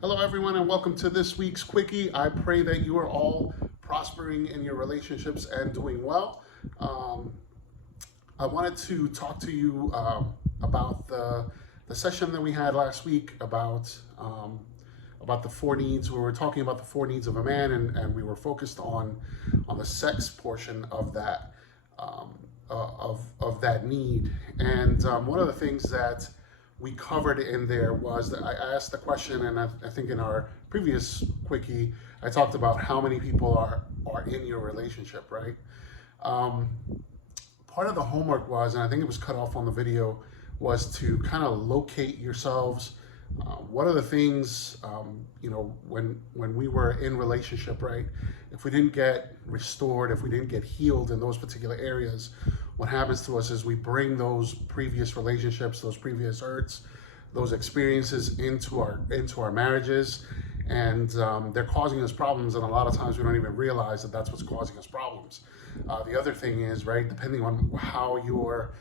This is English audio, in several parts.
Hello, everyone, and welcome to this week's Quickie. I pray that you are all prospering in your relationships and doing well. Um, I wanted to talk to you about the session that we had last week about the four needs. We were talking about the four needs of a man, and we were focused on the sex portion of that of that need. And one of the things that we covered in there was that I asked the question, and I think in our previous Quickie, I talked about how many people are in your relationship, right? Um, Part of the homework was, and I think it was cut off on the video, was to kind of locate yourselves. What are the things, when we were in relationship, right? If we didn't get restored, if we didn't get healed in those particular areas, what happens to us is we bring those previous relationships, those previous hurts, those experiences into our marriages, and they're causing us problems. And a lot of times we don't even realize that that's what's causing us problems. The other thing is, right, depending on how your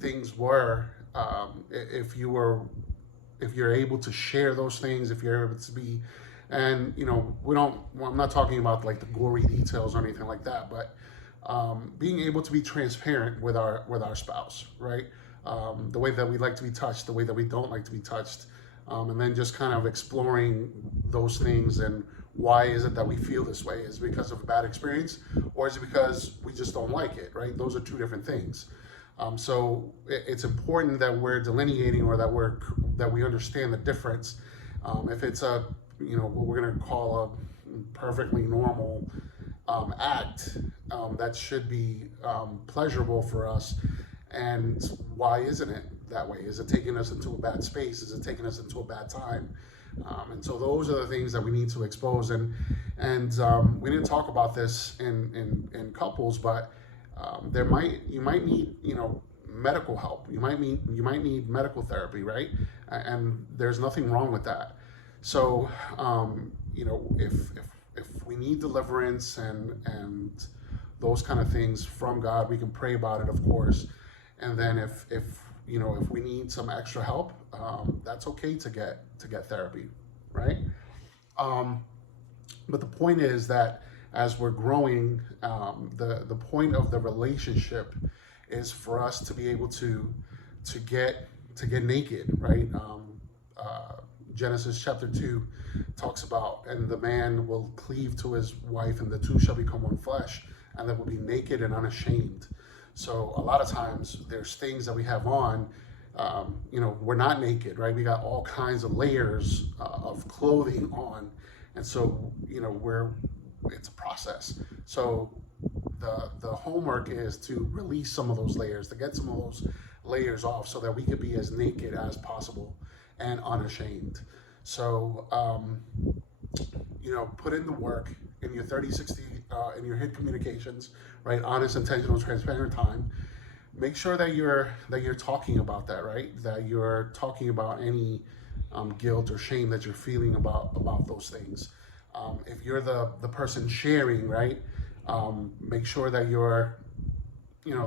things were, if you're able to share those things, if you're able to be, and I'm not talking about like the gory details or anything like that, but being able to be transparent with our spouse, right? The way that we like to be touched, the way that we don't like to be touched, and then just kind of exploring those things. And why is it that we feel this way? Is it because of a bad experience, or is it because we just don't like it, right? Those are two different things. So it's important that we're delineating, or that we understand the difference. If it's what we're going to call a perfectly normal act that should be pleasurable for us, and why isn't it that way? Is it taking us into a bad space? Is it taking us into a bad time? And so those are the things that we need to expose. And we didn't talk about this in couples, but you might need medical help. You might need medical therapy, right? And there's nothing wrong with that. So if we need deliverance and those kind of things from God, we can pray about it, of course. And then if we need some extra help, that's okay to get therapy, right? But the point is that as we're growing, the point of the relationship is for us to be able to get naked, right? Genesis chapter 2 talks about, and the man will cleave to his wife, and the two shall become one flesh, and they will be naked and unashamed. So a lot of times there's things that we have on, we're not naked, right? We got all kinds of layers of clothing on. And so, it's a process. So the homework is to release some of those layers, to get some of those layers off, so that we could be as naked as possible and unashamed. So, put in the work in your 30-60, in your hit communications, right? Honest, intentional, transparent time. Make sure that you're talking about that, right? That you're talking about any guilt or shame that you're feeling about those things. If you're the person sharing, right? Make sure that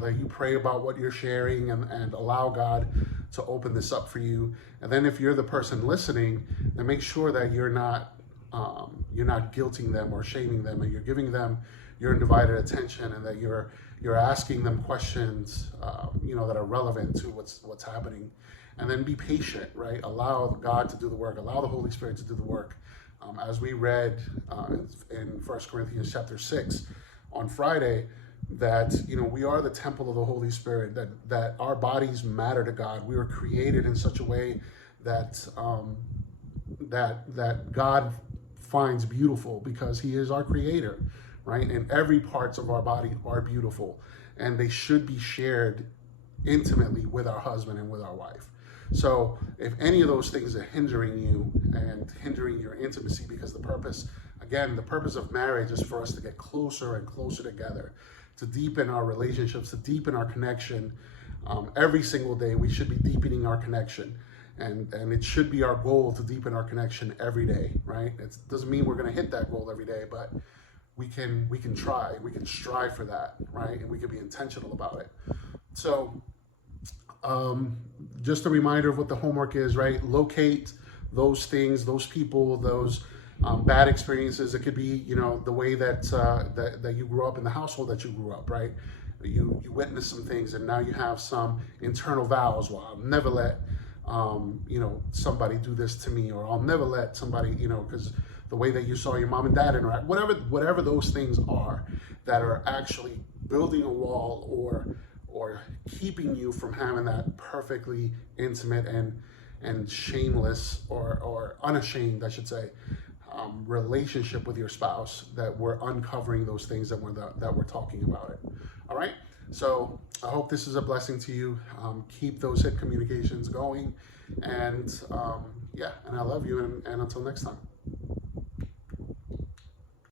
that you pray about what you're sharing, and allow God to open this up for you. And then if you're the person listening, then make sure that you're not guilting them or shaming them, and you're giving them your undivided attention, and that you're asking them questions, that are relevant to what's happening. And then be patient, right? Allow God to do the work. Allow the Holy Spirit to do the work. As we read in 1 Corinthians chapter 6 on Friday, that we are the temple of the Holy Spirit, that our bodies matter to God. We were created in such a way that that God finds beautiful, because He is our creator, right? And every parts of our body are beautiful, and they should be shared intimately with our husband and with our wife. So if any of those things are hindering you and hindering your intimacy, because the purpose of marriage is for us to get closer and closer together, to deepen our relationships, to deepen our connection. Every single day we should be deepening our connection, and it should be our goal to deepen our connection every day, right? It doesn't mean we're going to hit that goal every day, but we can try, we can strive for that, right? And we can be intentional about it. So just a reminder of what the homework is, right? Locate those things, those people, those bad experiences. It could be, you know, the way that, that you grew up in the household that you grew up, right? You witnessed some things, and now you have some internal vows. Well, I'll never let you know, somebody do this to me, or I'll never let somebody, you know, because the way that you saw your mom and dad interact, whatever those things are that are actually building a wall or keeping you from having that perfectly intimate and shameless or unashamed, I should say, relationship with your spouse, that we're uncovering those things that we're talking about it. All right. So I hope this is a blessing to you. Keep those hip communications going, and yeah, and I love you, and until next time.